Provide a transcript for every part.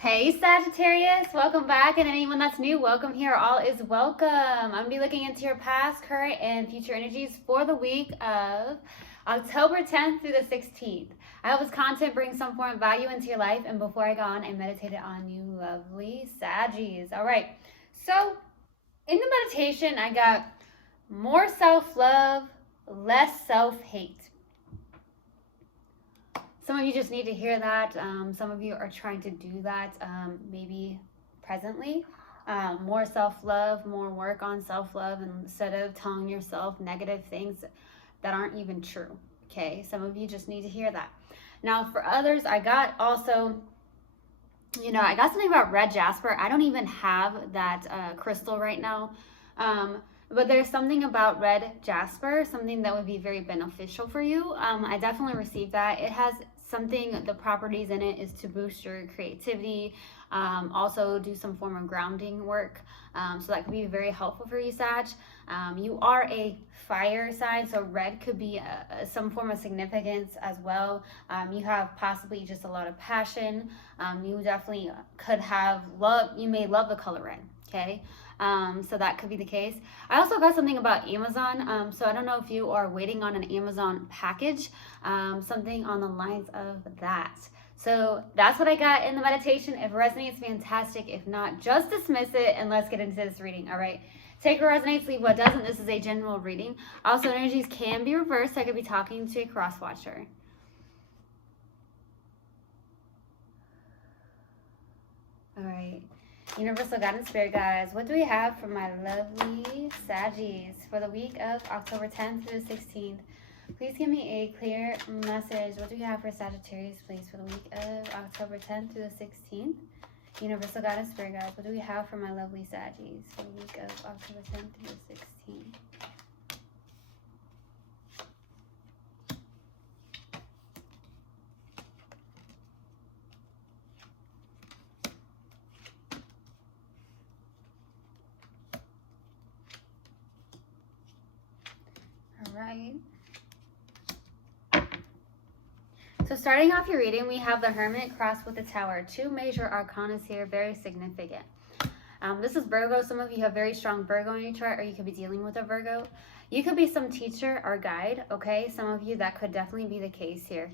Hey Sagittarius, welcome back, and anyone that's new, welcome here. All is welcome. I'm going to be looking into your past, current, and future energies for the week of October 10th through the 16th. I hope this content brings some form of value into your life, and before I go on, I meditated on you lovely Saggies. All right, so in the meditation, I got more self-love, less self-hate. Some of you just need to hear that. Some of you are trying to do that maybe presently. More self-love, more work on self-love instead of telling yourself negative things that aren't even true. Okay, some of you just need to hear that. Now for others, I got also, I got something about red jasper. I don't even have that crystal right now. But there's something about red jasper, something that would be very beneficial for you. I definitely received that. It has something, the properties in it is to boost your creativity, also do some form of grounding work. So that could be very helpful for you, Sag. You are a fire sign, so red could be some form of significance as well. You have possibly just a lot of passion. You definitely could have love. You may love the color red, okay? So that could be the case. I also got something about Amazon. So I don't know if you are waiting on an Amazon package, something on the lines of that. So that's what I got in the meditation. If it resonates, fantastic. If not, just dismiss it and let's get into this reading. All right. Take what resonates, leave what doesn't. This is a general reading. Also, energies can be reversed. I could be talking to a cross watcher. All right. Universal Guidance Spirit Guides, what do we have for my lovely Saggies for the week of October 10th through the 16th? Please give me a clear message. What do we have for Sagittarius, please, for the week of October 10th through the 16th? Universal Guidance Spirit Guides, what do we have for my lovely Saggies for the week of October 10th through the 16th? Right. So starting off your reading, we have the Hermit crossed with the Tower. Two major arcanas here, very significant. This is Virgo. Some of you have very strong Virgo in your chart, or you could be dealing with a Virgo. You could be some teacher or guide, okay? Some of you, that could definitely be the case here.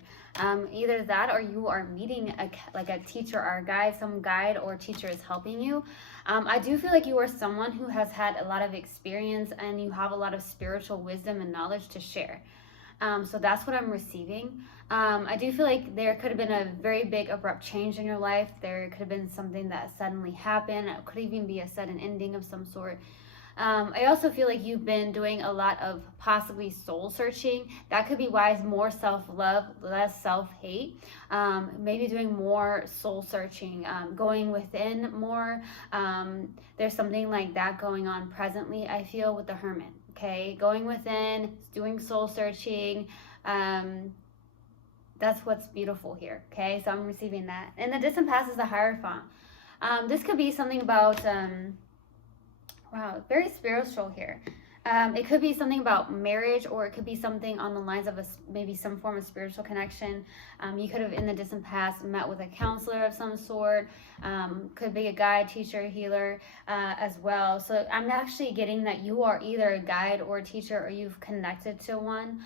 Either that or you are meeting a teacher or a guide. Some guide or teacher is helping you. I do feel like you are someone who has had a lot of experience and you have a lot of spiritual wisdom and knowledge to share. So that's what I'm receiving. I do feel like there could have been a very big abrupt change in your life. There could have been something that suddenly happened. It could even be a sudden ending of some sort. I also feel like you've been doing a lot of possibly soul searching. That could be why more self-love, less self-hate. Maybe doing more soul searching, going within more. There's something like that going on presently, I feel, with the Hermit. Okay, going within, doing soul searching. That's what's beautiful here. Okay, so I'm receiving that. And the distant past is the Hierophant. This could be something about, wow, very spiritual here. It could be something about marriage, or it could be something on the lines of maybe some form of spiritual connection. You could have in the distant past met with a counselor of some sort. Could be a guide, teacher, healer as well. So I'm actually getting that you are either a guide or a teacher, or you've connected to one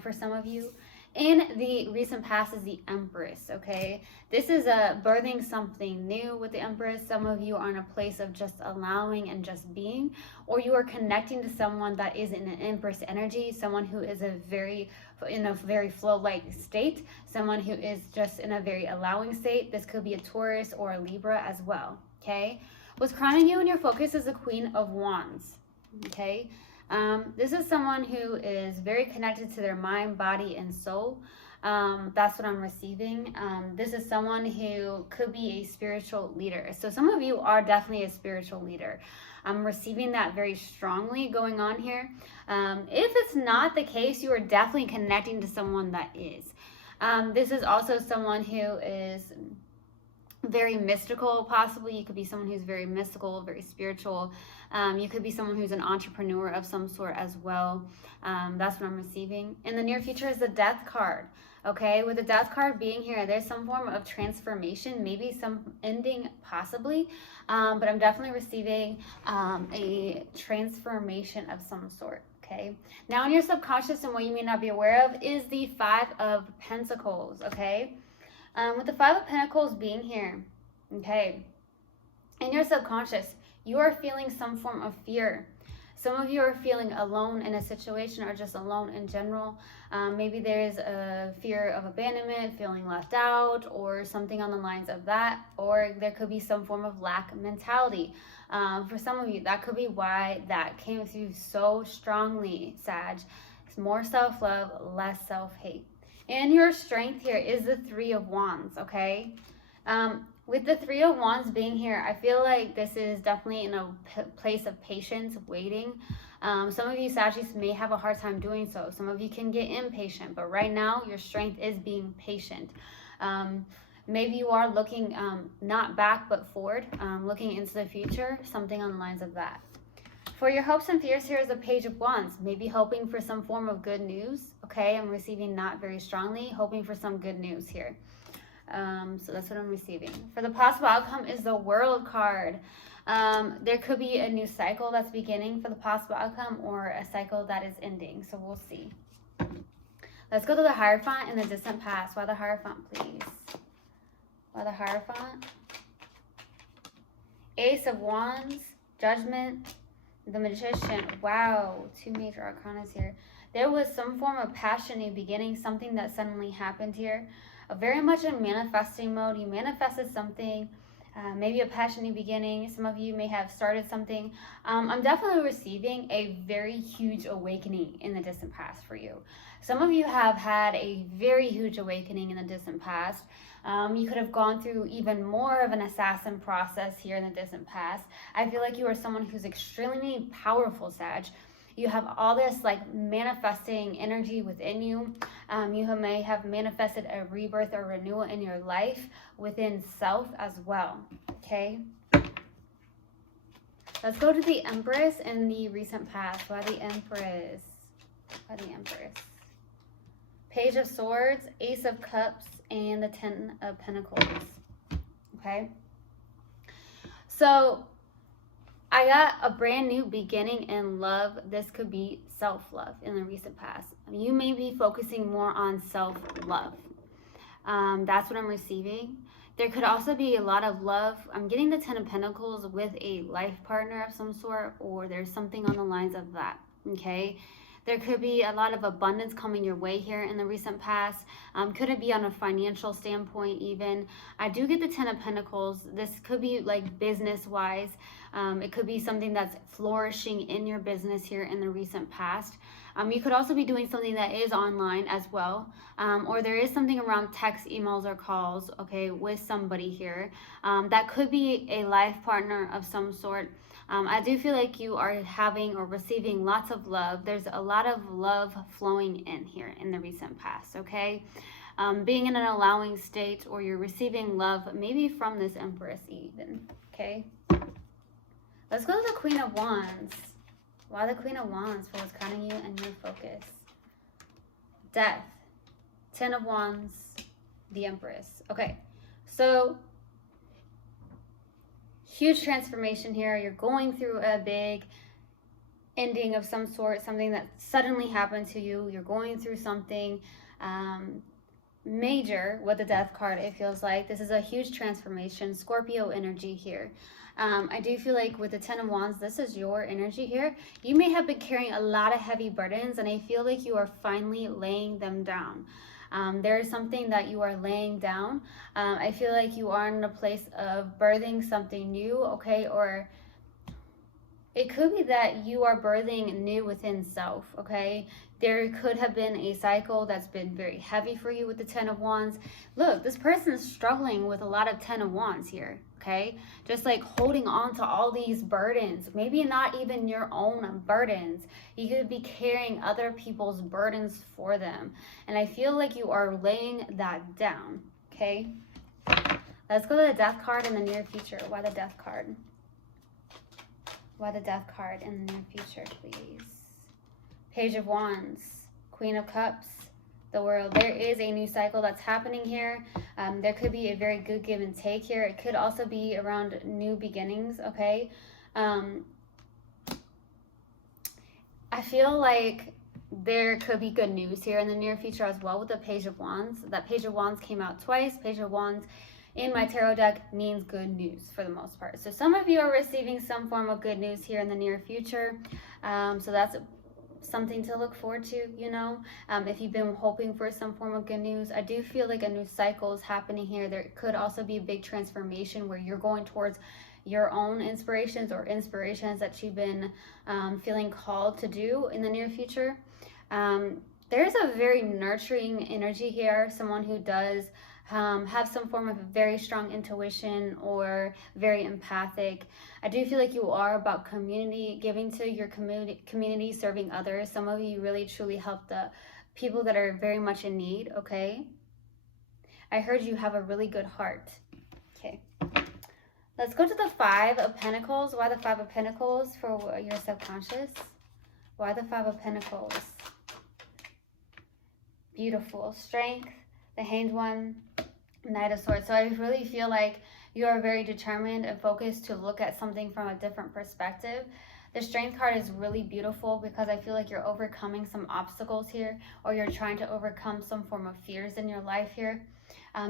for some of you. In the recent past is the Empress, okay? This is birthing something new with the Empress. Some of you are in a place of just allowing and just being, or you are connecting to someone that is in an Empress energy, someone who is in a very flow-like state, someone who is just in a very allowing state. This could be a Taurus or a Libra as well, okay? What's crowning you in your focus is the Queen of Wands, okay? This is someone who is very connected to their mind, body, and soul. That's what I'm receiving. This is someone who could be a spiritual leader. So some of you are definitely a spiritual leader. I'm receiving that very strongly going on here. If it's not the case, you are definitely connecting to someone that is. This is also someone who is very mystical, possibly. You could be someone who's very mystical, very spiritual. You could be someone who's an entrepreneur of some sort as well. That's what I'm receiving. In the near future is the Death card. Okay, with the death card being here, there's some form of transformation, maybe some ending possibly, but I'm definitely receiving a transformation of some sort. Okay, now in your subconscious and what you may not be aware of is the Five of Pentacles. Okay, with the Five of Pentacles being here, okay, in your subconscious, you are feeling some form of fear. Some of you are feeling alone in a situation or just alone in general. Maybe there's a fear of abandonment, feeling left out, or something on the lines of that. Or there could be some form of lack mentality. For some of you, that could be why that came through so strongly, Sag. It's more self-love, less self-hate. And your strength here is the Three of Wands, okay? With the Three of Wands being here, I feel like this is definitely in a place of patience, waiting. Some of you Sagittarius may have a hard time doing so. Some of you can get impatient, but right now your strength is being patient. Maybe you are looking not back but forward, looking into the future, something on the lines of that. For your hopes and fears, here is a Page of Wands. Maybe hoping for some form of good news. Okay, I'm receiving not very strongly, hoping for some good news here. So that's what I'm receiving. For the possible outcome is the World card. There could be a new cycle that's beginning for the possible outcome, or a cycle that is ending. So we'll see. Let's go to the Hierophant in the distant past. Why the Hierophant, please? Why the Hierophant? Ace of Wands, Judgment, the Magician. Wow, two major arcanas here. There was some form of passion in the beginning, something that suddenly happened here. Very much in manifesting mode. You manifested something, maybe a passion in the beginning. Some of you may have started something. I'm definitely receiving a very huge awakening in the distant past for you. Some of you have had a very huge awakening in the distant past. You could have gone through even more of an assassin process here in the distant past. I feel like you are someone who's extremely powerful, Sag. You have all this like manifesting energy within you. You may have manifested a rebirth or renewal in your life within self as well. Okay. Let's go to the Empress in the recent past. Why the Empress? Why the Empress? Page of Swords, Ace of Cups, and the Ten of Pentacles. Okay. So I got a brand new beginning in love. This could be self-love in the recent past. You may be focusing more on self-love. That's what I'm receiving. There could also be a lot of love. I'm getting the Ten of Pentacles with a life partner of some sort, or there's something on the lines of that, okay? There could be a lot of abundance coming your way here in the recent past. Could it be on a financial standpoint even? I do get the Ten of Pentacles. This could be like business-wise. It could be something that's flourishing in your business here in the recent past. You could also be doing something that is online as well. Or there is something around text, emails, or calls, okay, with somebody here. That could be a life partner of some sort. I do feel like you are having or receiving lots of love. There's a lot of love flowing in here in the recent past, okay? Being in an allowing state, or you're receiving love maybe from this Empress even, okay? Let's go to the Queen of Wands. Why the Queen of Wands? For what's guiding you and your focus. Death. Ten of Wands. The Empress. Okay, so huge transformation here. You're going through a big ending of some sort, something that suddenly happened to you. You're going through something major with the Death card, it feels like. This is a huge transformation. Scorpio energy here. I do feel like with the Ten of Wands, this is your energy here. You may have been carrying a lot of heavy burdens, and I feel like you are finally laying them down. There is something that you are laying down. I feel like you are in a place of birthing something new, okay? Or it could be that you are birthing new within self, okay? There could have been a cycle that's been very heavy for you with the Ten of Wands. Look, this person is struggling with a lot of Ten of Wands here, okay? Just like holding on to all these burdens, maybe not even your own burdens. You could be carrying other people's burdens for them. And I feel like you are laying that down, okay? Let's go to the Death card in the near future. Why the Death card? Why the Death card in the near future, please? Page of Wands, Queen of Cups, the world. There is a new cycle that's happening here. There could be a very good give and take here. It could also be around new beginnings, okay? I feel like there could be good news here in the near future as well with the Page of Wands. That Page of Wands came out twice. Page of Wands in my tarot deck means good news for the most part. So some of you are receiving some form of good news here in the near future. So that's something to look forward to, you know. If you've been hoping for some form of good news, I do feel like a new cycle is happening here. There could also be a big transformation where you're going towards your own inspirations or inspirations that you've been feeling called to do in the near future. There's a very nurturing energy here, someone who does have some form of very strong intuition or very empathic. I do feel like you are about community, giving to your community, serving others. Some of you really truly help the people that are very much in need, okay? I heard you have a really good heart. Okay. Let's go to the Five of Pentacles. Why the Five of Pentacles for your subconscious? Why the Five of Pentacles? Beautiful. Strength, the Hanged One, Knight of Swords. So I really feel like you are very determined and focused to look at something from a different perspective. The Strength card is really beautiful because I feel like you're overcoming some obstacles here, or you're trying to overcome some form of fears in your life here.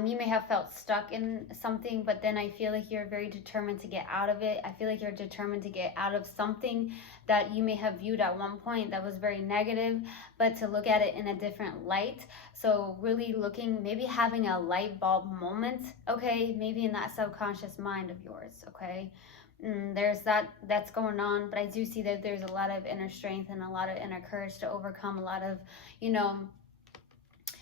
You may have felt stuck in something, but then I feel like you're very determined to get out of it. I feel like you're determined to get out of something that you may have viewed at one point that was very negative, but to look at it in a different light. So really looking, maybe having a light bulb moment, okay? Maybe in that subconscious mind of yours, okay? There's that's going on, but I do see that there's a lot of inner strength and a lot of inner courage to overcome a lot of, you know,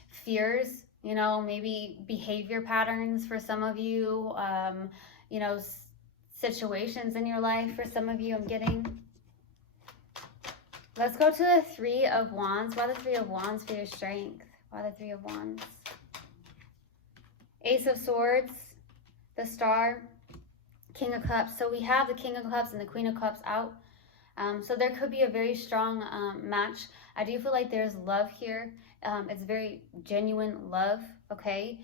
fears, you know, maybe behavior patterns for some of you, you know, situations in your life for some of you, I'm getting. Let's go to the Three of Wands. Why the Three of Wands for your strength? Why the Three of Wands? Ace of Swords, the Star, King of Cups. So we have the King of Cups and the Queen of Cups out. So there could be a very strong match. I do feel like there's love here. It's very genuine love, okay?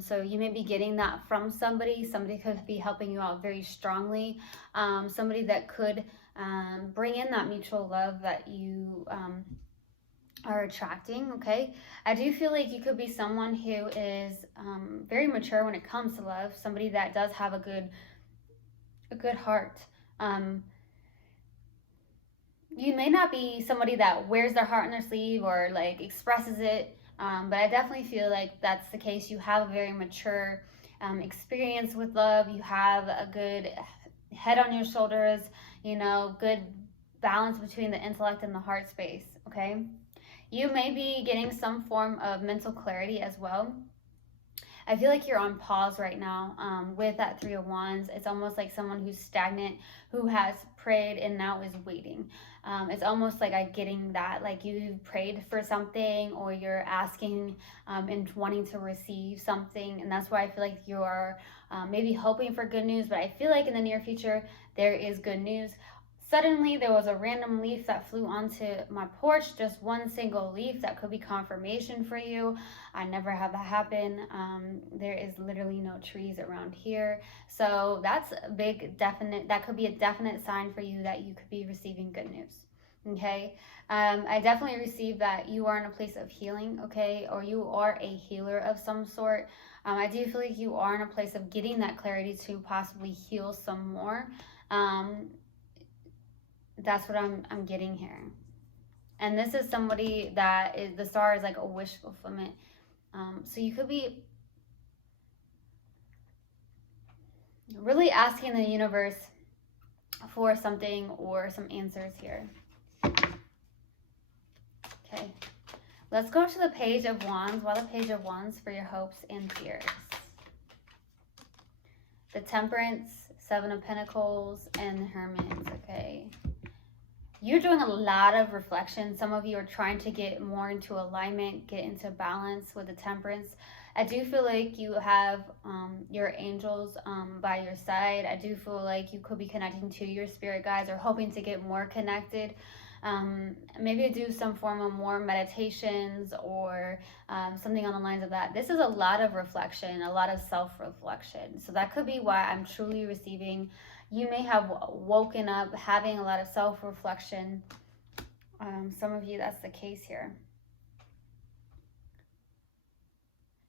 So you may be getting that from somebody. Somebody could be helping you out very strongly. Somebody that could bring in that mutual love that you are attracting, okay? I do feel like you could be someone who is very mature when it comes to love. Somebody that does have a good heart. You may not be somebody that wears their heart on their sleeve or like expresses it, but I definitely feel like that's the case. You have a very mature experience with love. You have a good head on your shoulders, you know, good balance between the intellect and the heart space, okay? You may be getting some form of mental clarity as well. I feel like you're on pause right now with that Three of Wands. It's almost like someone who's stagnant, who has prayed and now is waiting. It's almost like I'm getting that, like you've prayed for something, or you're asking and wanting to receive something. And that's why I feel like you're maybe hoping for good news. But I feel like in the near future, there is good news. Suddenly, there was a random leaf that flew onto my porch, just one single leaf. That could be confirmation for you. I never had that happen. There is literally no trees around here. So that's a big, definite, that could be a definite sign for you that you could be receiving good news, okay? I definitely receive that you are in a place of healing, okay? Or you are a healer of some sort. I do feel like you are in a place of getting that clarity to possibly heal some more. That's what I'm getting here. And this is somebody that is, the Star is like a wish fulfillment. So you could be really asking the universe for something or some answers here. Okay. Let's go to the Page of Wands. Why the Page of Wands for your hopes and fears? The Temperance, Seven of Pentacles, and the Hermit. Okay. You're doing a lot of reflection. Some of you are trying to get more into alignment, get into balance with the Temperance. I do feel like you have your angels by your side. I do feel like you could be connecting to your spirit guides or hoping to get more connected. Maybe do some form of more meditations or something on the lines of that. This is a lot of reflection, a lot of self-reflection. So that could be why I'm truly receiving. You may have woken up having a lot of self-reflection. Some of you, that's the case here.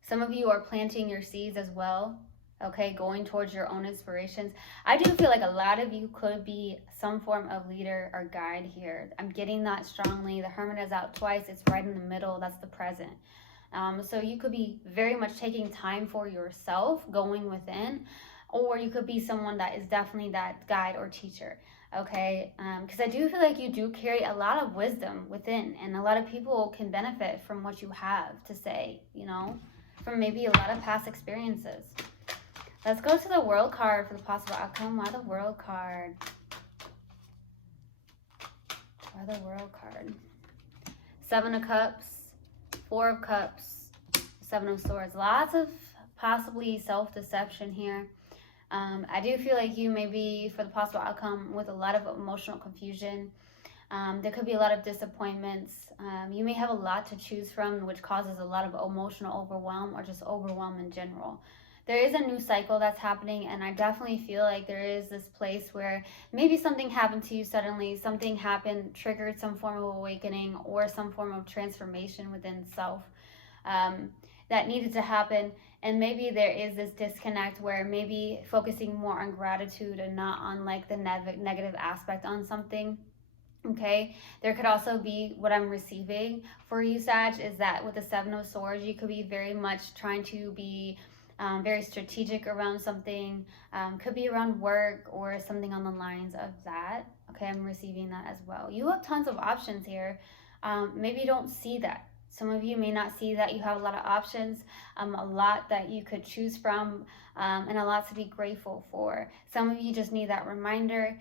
Some of you are planting your seeds as well, okay, going towards your own inspirations. I do feel like a lot of you could be some form of leader or guide here. I'm getting that strongly. The Hermit is out twice. It's right in the middle. That's the present. So you could be very much taking time for yourself, going within, or you could be someone that is definitely that guide or teacher. Okay, because I do feel like you do carry a lot of wisdom within, and a lot of people can benefit from what you have to say, you know, from maybe a lot of past experiences. Let's go to the World card for the possible outcome. Why the World card? Why the World card? 7 of Cups, 4 of Cups, 7 of Swords. Lots of possibly self-deception here. I do feel like you may be, for the possible outcome, with a lot of emotional confusion. There could be a lot of disappointments. You may have a lot to choose from, which causes a lot of emotional overwhelm or just overwhelm in general. There is a new cycle that's happening, and I definitely feel like there is this place where maybe something happened to you suddenly, something happened, triggered some form of awakening or some form of transformation within self that needed to happen. And maybe there is this disconnect where maybe focusing more on gratitude and not on like the negative aspect on something. Okay, there could also be what I'm receiving for you, Sag, is that with the 7 of Swords, you could be very much trying to be very strategic around something. Could be around work or something on the lines of that. Okay, I'm receiving that as well. You have tons of options here. Maybe you don't see that. Some of you may not see that you have a lot of options, a lot that you could choose from, and a lot to be grateful for. Some of you just need that reminder.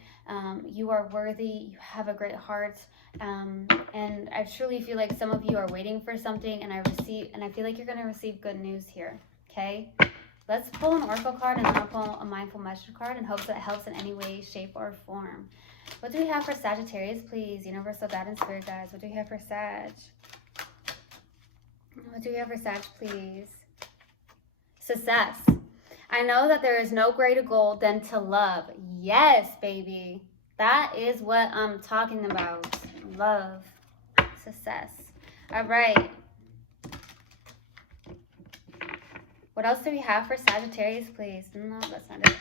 You are worthy. You have a great heart. And I truly feel like some of you are waiting for something, and I feel like you're going to receive good news here. Okay? Let's pull an Oracle card, and then I'll pull a Mindful Message card in hopes that it helps in any way, shape, or form. What do we have for Sagittarius, please? Universal Guidance, Spirit Guides. What do we have for Sag? What do we have for Sag, please? Success. I know that there is no greater goal than to love. Yes, baby. That is what I'm talking about. Love. Success. All right. What else do we have for Sagittarius, please? No, that's not it.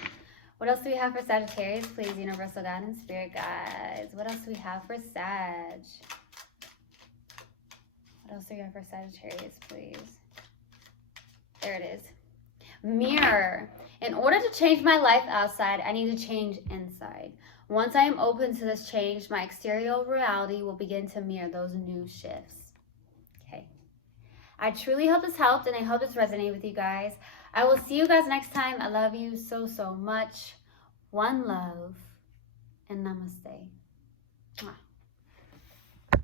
What else do we have for Sagittarius, please? Universal Guidance, Spirit Guides. What else do we have for Sag? What else do we have for Sagittarius, please? There it is. Mirror. In order to change my life outside, I need to change inside. Once I am open to this change, my exterior reality will begin to mirror those new shifts. Okay. I truly hope this helped, and I hope this resonated with you guys. I will see you guys next time. I love you so, so much. One love, and namaste. Mwah.